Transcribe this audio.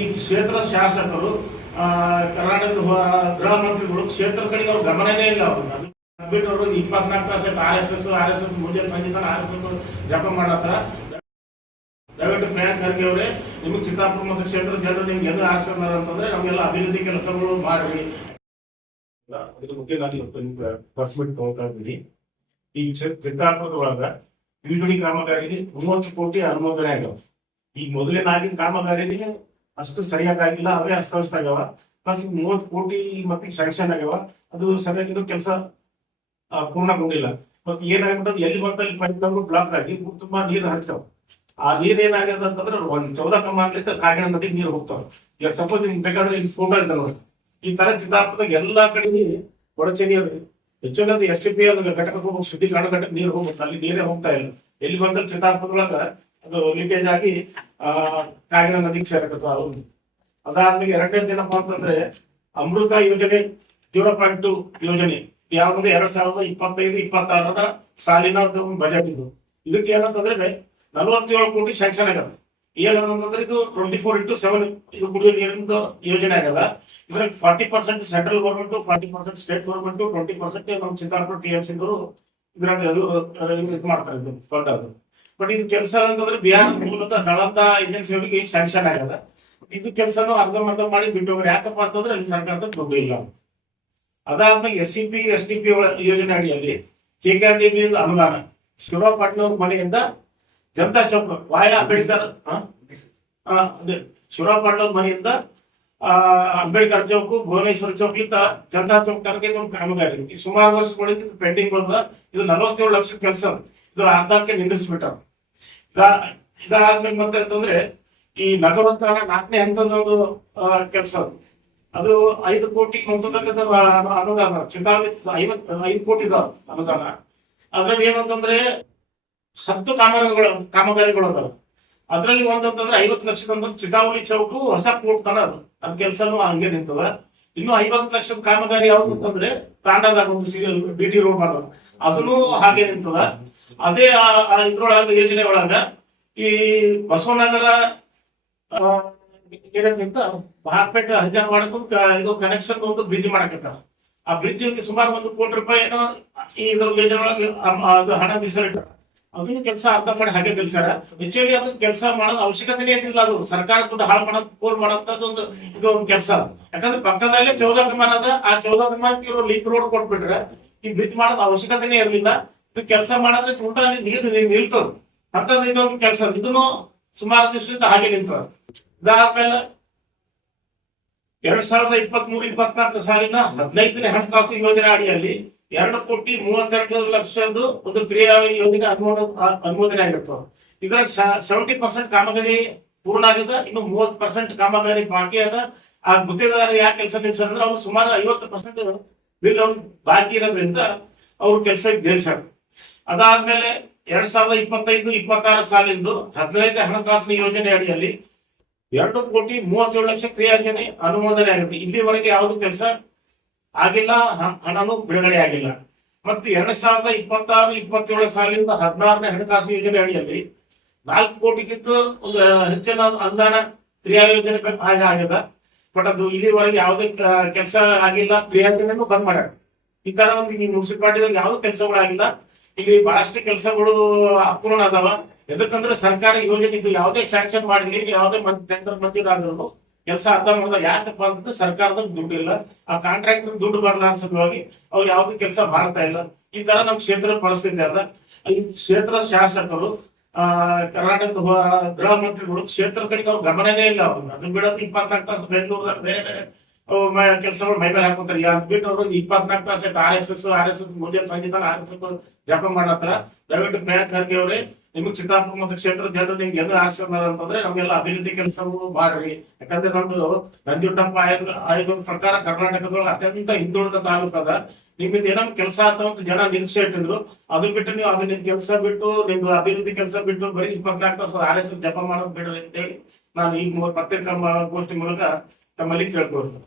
ಈ ಕ್ಷೇತ್ರ ಶಾಸಕರು ಕರ್ನಾಟಕದ ಗೃಹ ಮಂತ್ರಿಗಳು ಕ್ಷೇತ್ರ ಕಡೆಗೆ ಅವ್ರ ಗಮನನೇ ಇಲ್ಲ. ಅದು ಬಿಟ್ಟವರು 24 ತಾಸು ಆರ್ ಎಸ್ ಎಸ್ ಮುಂಜಾನೆ ಸಂಗೀತ RSS ಜಪ ಮಾಡತ್ತಾರ. ದಯವಿಟ್ಟು ಪ್ರಿಯಾಂಕ್ ಖರ್ಗೆ ಅವರೇ, ನಿಮ್ಗೆ ಚಿತ್ತಾಪುರ ಮತ್ತು ಕ್ಷೇತ್ರ ಜನರು ನಿಮ್ಗೆ ಎಂದು ಆರಿಸಿದಾರ ಅಂತಂದ್ರೆ ನಮ್ಗೆಲ್ಲ ಅಭಿವೃದ್ಧಿ ಕೆಲಸಗಳು ಮಾಡ್ರಿ. ಅದ್ರ ಬಗ್ಗೆ ನಾನು ಪ್ರೆಸ್ ಮೀಟ್ ತಗೋತಾ ಇದ್ದೀನಿ. ಈ ಚಿತ್ತಾಪುರದ ಒಳಗ ಯುಜಡಿ ಕಾಮಗಾರಿಗೆ 30 ಕೋಟಿ ಅನುಮೋದನೆ ಆಗ್ಯಾವ. ಈಗ ಮೊದಲೇನಾಗಿದ್ದ ಕಾಮಗಾರಿಗೆ ಅಷ್ಟು ಸರಿಯಾಗಿಲ್ಲ, ಅವೇ ಅಸ್ತವ್ಯಸ್ತ ಆಗ್ಯಾವ. ಪ್ಲಸ್ 30 ಕೋಟಿ ಮತ್ತೆ ಸ್ಯಾಂಕ್ಷನ್ ಆಗ್ಯಾವ, ಅದು ಸರಿಯಾಗಿದ್ದು ಕೆಲಸ ಪೂರ್ಣಗೊಂಡಿಲ್ಲ. ಮತ್ತೆ ಏನಾಗ್ಬಿಟ್ಟು ಎಲ್ಲಿ ಬಂದಲ್ಲಿ ಪೈಪ್ ಬ್ಲಾಕ್ ಆಗಿ ತುಂಬಾ ನೀರು ಹರಿತಾವ. ಆ ನೀರ್ ಏನಾಗ್ಯದ ಅಂತಂದ್ರೆ ಒಂದು 14 ಕಮಾನ್ಲಿಂದ ಕಾಗಿಣ ನದಿಗೆ ನೀರು ಹೋಗ್ತಾವ. ಈಗ ಸಪೋಸ್ ನಿಮ್ಗೆ ಬೇಕಾದ್ರೆ ಇಲ್ಲಿ ಫೋಟೋ ಇದ್ದಲ್ಲ, ಈ ತರ ಚಿತ್ತಾಪುರದಾಗ ಎಲ್ಲಾ ಕಡೆ ಒಳಚೆನಿ ಹೆಚ್ಚಾಗಿ ಅದು STP ಘಟಕಕ್ಕೆ ಹೋಗ್ಬೇಕು, ಶುದ್ಧೀಕರಣ ಘಟಕ ನೀರು ಹೋಗ್ಬೇಕು, ಅಲ್ಲಿ ನೀರೇ ಹೋಗ್ತಾ ಇಲ್ಲ. ಎಲ್ಲಿ ಬಂದಲ್ಲಿ ಚಿತ್ತಾಪುರದೊಳಗ ಅದು ಲೀಕೇಜ್ ಆಗಿ ಕಾಗಿನ ನದಿಗೆ ಸೇರಕತ್ತ. ಅದಾದ್ಮೇಲೆ ಎರಡನೇ ಏನಪ್ಪಾ ಅಂತಂದ್ರೆ ಅಮೃತ ಯೋಜನೆ 0.2 ಯೋಜನೆ ಯಾವ್ದು 2025-26 ಸಾಲಿನ ಬಜೆಟ್ ಇದು. ಇದಕ್ಕೆ ಏನಂತಂದ್ರೆ 47 ಕೋಟಿ ಸ್ಯಾಂಕ್ಷನ್ ಆಗ್ಯದ. ಏನಂತಂದ್ರೆ ಇದು 24x7 ಇದು ಕುಡಿಯೋ ನೀರಿನ ಯೋಜನೆ ಆಗ್ಯದ. ಇದ್ರಾಗ 40% ಸೆಂಟ್ರಲ್ ಗೌರ್ಮೆಂಟ್, 40% ಸ್ಟೇಟ್ ಗೌರ್ಮೆಂಟ್, 20% ನಮ್ಮ ಚಿತ್ತಾಪುರ TMC ಇದ್ರಾಗ ಇದು ಮಾಡ್ತಾರೆ, ಇದು ಫಂಡ್ ಅದು. ಬಟ್ ಇದು ಕೆಲಸ ಅಂತಂದ್ರೆ ಬಿಹಾರ ಮೂಲತಃ ನಳಂದ ಏಜೆನ್ಸಿಯವರಿಗೆ ಸ್ಯಾಂಕ್ಷನ್ ಆಗ್ಯದ. ಇದು ಕೆಲಸನೂ ಅರ್ಧಂಬರ್ಧ ಮಾಡಿ ಬಿಟ್ಟು ಹೋಗ್ರಿ. ಯಾಕಪ್ಪ ಅಂತಂದ್ರೆ ಅಲ್ಲಿ ಸರ್ಕಾರದ ದುಡ್ಡು ಇಲ್ಲ. ಅದಾದ್ಮೇಲೆ SCP STP ಯೋಜನೆ ಅಡಿಯಲ್ಲಿ KKRDB ಅನುದಾನ ಶಿವರಾವ್ ಪಾಟೀಲ್ ಅವ್ರ ಮನೆಯಿಂದ ಜನತಾ ಚೌಕ್ ವಾಯ ಅಂಬೇಡ್ಕರ್ ಶಿವರಾವ್ ಪಾಟೀಲ್ ಅವ್ರ ಮನೆಯಿಂದ ಅಂಬೇಡ್ಕರ್ ಚೌಕ್, ಭುವನೇಶ್ವರ ಚೌಕ್ಲಿಂದ ಜನತಾ ಚೌಕ್ ತನಕ ಇದೊಂದು ಕಾಮಗಾರಿ ಸುಮಾರು ವರ್ಷಗಳಿಂದ ಪೆಂಡಿಂಗ್ ಬಂದ. ಇದು 47 ಲಕ್ಷ ಕೆಲಸ, ಇದು ಅರ್ಧಕ್ಕೆ ನಿಂದಿಸ್ಬಿಟ್ಟಾರ. ಇದಾದ್ಮೇಲೆ ಮತ್ತೆ ಅಂತಂದ್ರೆ ಈ ನಗರೋತ್ಥಾನ 4ನೇ ಹಂತದ ಒಂದು ಕೆಲಸ, ಅದು 5 ಕೋಟಿ ಅನುದಾನ. ಚಿಂತಾಮಣಿ 5 ಕೋಟಿ ಅನುದಾನ. ಅದ್ರಲ್ಲಿ ಏನಂತಂದ್ರೆ 10 ಕಾಮಗಾರಿಗಳು ಅದಾವ. ಅದ್ರಲ್ಲಿ ಒಂದಂತಂದ್ರೆ 50 ಲಕ್ಷದ ಚಿತಾವಳಿ ಚೌಕು ಹೊಸ ಕೋರ್ಟ್ ತನ ಅದ್ ಕೆಲ್ಸನೂ ಹಂಗೆ ನಿಂತದ. ಇನ್ನು 50 ಲಕ್ಷದ ಕಾಮಗಾರಿ ಯಾವ್ದು ಅಂತಂದ್ರೆ ತಾಂಡಾದಾಗ ಒಂದು BT ರೋಡ್ ಮಾಡೋದು, ಅದನ್ನು ಹಾಗೆ ನಿಂತದ. ಅದೇ ಇದ್ರೊಳಗ ಯೋಜನೆ ಒಳಗ ಈ ಬಸವನಗರ ಏನಿಂತ ಬಾರ್ಪೇಟೆ ಹರಿಜನವಾಡಕ್ಕೂ ಇದು ಕನೆಕ್ಷನ್ ಒಂದು ಬ್ರಿಡ್ಜ್ ಮಾಡಕತ್ತಾರ. ಆ ಬ್ರಿಡ್ಜ್ ಸುಮಾರು 1 ಕೋಟಿ ರೂಪಾಯಿ ಏನೋ ಈ ಇದ್ರ ಯೋಜನೆ ಒಳಗೆ ಅದು ಹಣ ಮೀಸಲಿಟ್ಟಾರ. ಅದನ್ನು ಕೆಲಸ ಅರ್ಧ ಮಾಡಿ ಹಾಗೆ ನಿಲ್ಸಾರ. ಹೆಚ್ಚಾಗಿ ಅದು ಕೆಲಸ ಮಾಡೋದು ಅವಶ್ಯಕತೆನೇ ಇದ್ದಿಲ್ಲ. ಅದು ಸರ್ಕಾರ ದುಡ್ಡು ಹಾಳು ಮಾಡೋದು, ಪೋಲ್ ಮಾಡೋಂಥದ್ದು ಇದು ಒಂದು ಕೆಲಸ. ಯಾಕಂದ್ರೆ ಪಕ್ಕದಲ್ಲೇ 14 ಕಮಾನ್ ಅದ. ಆ 14 ಕಮಾನ್ಗೆ ಇವರು ಲೀಕ್ ರೋಡ್ ಕೊಟ್ಬಿಟ್ರೆ ಈ ಬ್ರಿಡ್ಜ್ ಮಾಡೋದು ಅವಶ್ಯಕತೆನೇ ಇರಲಿಲ್ಲ. ಇದು ಕೆಲಸ ಮಾಡಿದ್ರೆ ಊಟ ನೀರು ನಿಲ್ತದ ಅಂತದ್ದು ಇದೊಂದು ಕೆಲಸ. ಇದನ್ನು ಸುಮಾರು ದಿವಸದಿಂದ ಹಾಗೆ ನಿಂತದ. ಇದಾದ್ಮೇಲೆ 2023-24 ಸಾಲಿನ 15ನೇ ಹಣಕಾಸು ಯೋಜನೆ ಅಡಿಯಲ್ಲಿ 2,32,00,000 ಒಂದು ಕ್ರಿಯಾ ಯೋಜನೆ ಅನುಮೋದನೆ ಆಗಿರ್ತದೆ. ಇದ್ರಾಗ 70% ಕಾಮಗಾರಿ ಪೂರ್ಣ ಆಗಿದೆ, ಇನ್ನು 30% ಕಾಮಗಾರಿ ಬಾಕಿ ಅದ. ಆ ಗುತ್ತೇದಾರ ಯಾಕೆ ಕೆಲಸ ನಿಲ್ಸಂದ್ರೆ ಅವ್ರು ಸುಮಾರು 50% ಬಿಲ್ ಅವ್ರು ಬಾಕಿ ಇರೋದ್ರಿಂದ ಅವ್ರ ಕೆಲಸ ನಿಲ್ಸಾರ. ಅದಾದ್ಮೇಲೆ 2025-26 ಸಾಲಿಂದು 15ನೇ ಹಣಕಾಸಿನ ಯೋಜನೆ ಅಡಿಯಲ್ಲಿ 2,37,00,000 ಕ್ರಿಯಾ ಯೋಜನೆ ಅನುಮೋದನೆ ಆಗಿದೆ. ಇಲ್ಲಿವರೆಗೆ ಯಾವುದು ಕೆಲಸ ಆಗಿಲ್ಲ, ಹಣನೂ ಬಿಡುಗಡೆ ಆಗಿಲ್ಲ. ಮತ್ತು 2026-27 ಸಾಲಿಂದ 16ನೇ ಹಣಕಾಸು ಯೋಜನೆ ಅಡಿಯಲ್ಲಿ 4 ಕೋಟಿಗಿಂತ ಒಂದು ಹೆಚ್ಚಿನ ಅನುದಾನ ಕ್ರಿಯಾ ಯೋಜನೆ ಆಗಿದೆ. ಬಟ್ ಅದು ಇಲ್ಲಿವರೆಗೆ ಯಾವುದೇ ಕೆಲಸ ಆಗಿಲ್ಲ, ಕ್ರಿಯಾ ಯೋಜನೆನೂ ಬಂದ್ ಮಾಡ್ಯಾರ. ಈ ತರ ಒಂದು ಈ ಮುನ್ಸಿಪಾಲಿಟಿದಾಗ ಯಾವ್ದು ಕೆಲಸಗಳಾಗಿಲ್ಲ. ಇಲ್ಲಿ ಬಹಳಷ್ಟು ಕೆಲಸಗಳು ಅಪೂರ್ಣ ಅದಾವ. ಎದಕ್ಕಂದ್ರೆ ಸರ್ಕಾರ ಯೋಜನೆ ಇದು ಯಾವುದೇ ಸ್ಯಾಂಕ್ಷನ್ ಮಾಡಲಿ, ಯಾವುದೇ ಟೆಂಡರ್ ಮಂಜೂರಾದ್ರು ಕೆಲಸ ಅರ್ಧಂಬರ್ಧ. ಯಾಕಪ್ಪ ಅಂತಂದ್ರೆ ಸರ್ಕಾರದ ದುಡ್ಡು ಇಲ್ಲ, ಆ ಕಾಂಟ್ರಾಕ್ಟರ್ ದುಡ್ಡು ಬರಲಾರ ಸಲುವಾಗಿ ಅವ್ರು ಯಾವ್ದು ಕೆಲಸ ಮಾಡ್ತಾ ಇಲ್ಲ. ಈ ತರ ನಮ್ ಕ್ಷೇತ್ರದ ಪರಿಸ್ಥಿತಿ ಅದ. ಈ ಕ್ಷೇತ್ರ ಶಾಸಕರು ಕರ್ನಾಟಕದ ಗೃಹ ಮಂತ್ರಿಗಳು ಕ್ಷೇತ್ರ ಕಡೆಗೆ ಅವ್ರ ಗಮನನೇ ಇಲ್ಲ. ಅವ್ರು ಅದನ್ನ ಬಿಡೋದು 24 ತಾಸು ಬೆಂಗಳೂರ ಬೇರೆ ಬೇರೆ ಕೆಲಸಗಳು ಮೈ ಮೇಲೆ ಹಾಕೋತಾರೆ. ಯಾಕೆ ಬಿಟ್ಟು ಅವರು 24 ತಾಸು RSS ಮುಂಜಾನೆ ಸಂಗೀತ RSS ಜಪ ಮಾಡತ್ತಾರ. ದಯವಿಟ್ಟು ಪ್ರಿಯಾಂಕ್ ಖರ್ಗೆ ಅವರೇ, ನಿಮ್ಗೆ ಚಿತ್ತಾಪುರ ಮತ್ತು ಕ್ಷೇತ್ರ ಜನರು ನಿಮ್ಗೆ ಎಂದು ಆರಿಸಿದಾರ ಅಂತಂದ್ರೆ ನಮ್ಗೆಲ್ಲ ಅಭಿವೃದ್ಧಿ ಕೆಲಸಗಳು ಮಾಡ್ರಿ. ಯಾಕಂದ್ರೆ ನಮ್ದು ನಂಜುಂಡಪ್ಪ ಆಯೋಗದ ಪ್ರಕಾರ ಕರ್ನಾಟಕದೊಳಗೆ ಅತ್ಯಂತ ಹಿಂದುಳಿದ ತಾಲೂಕು ಅದ. ನಿಮ್ಮಿಂದ ಏನೋ ಕೆಲಸ ಅಂತ ಜನ ನಿರೀಕ್ಷೆ ಇಟ್ಟಿದ್ರು. ಅದು ಬಿಟ್ಟು ನೀವು ಅದನ್ನ ಕೆಲಸ ಬಿಟ್ಟು ನಿಮ್ದು ಅಭಿವೃದ್ಧಿ ಕೆಲಸ ಬಿಟ್ಟು ಬರೀ 24 ತಾಸು RSS ಜಪ ಮಾಡೋದು ಬಿಡ್ರಿ ಅಂತೇಳಿ ನಾನು ಈ ಪತ್ರಿಕಾ ಗೋಷ್ಠಿ ಮೂಲಕ ತಮ್ಮಲ್ಲಿ ಕೇಳ್ಕೊಳ್ತೇನೆ.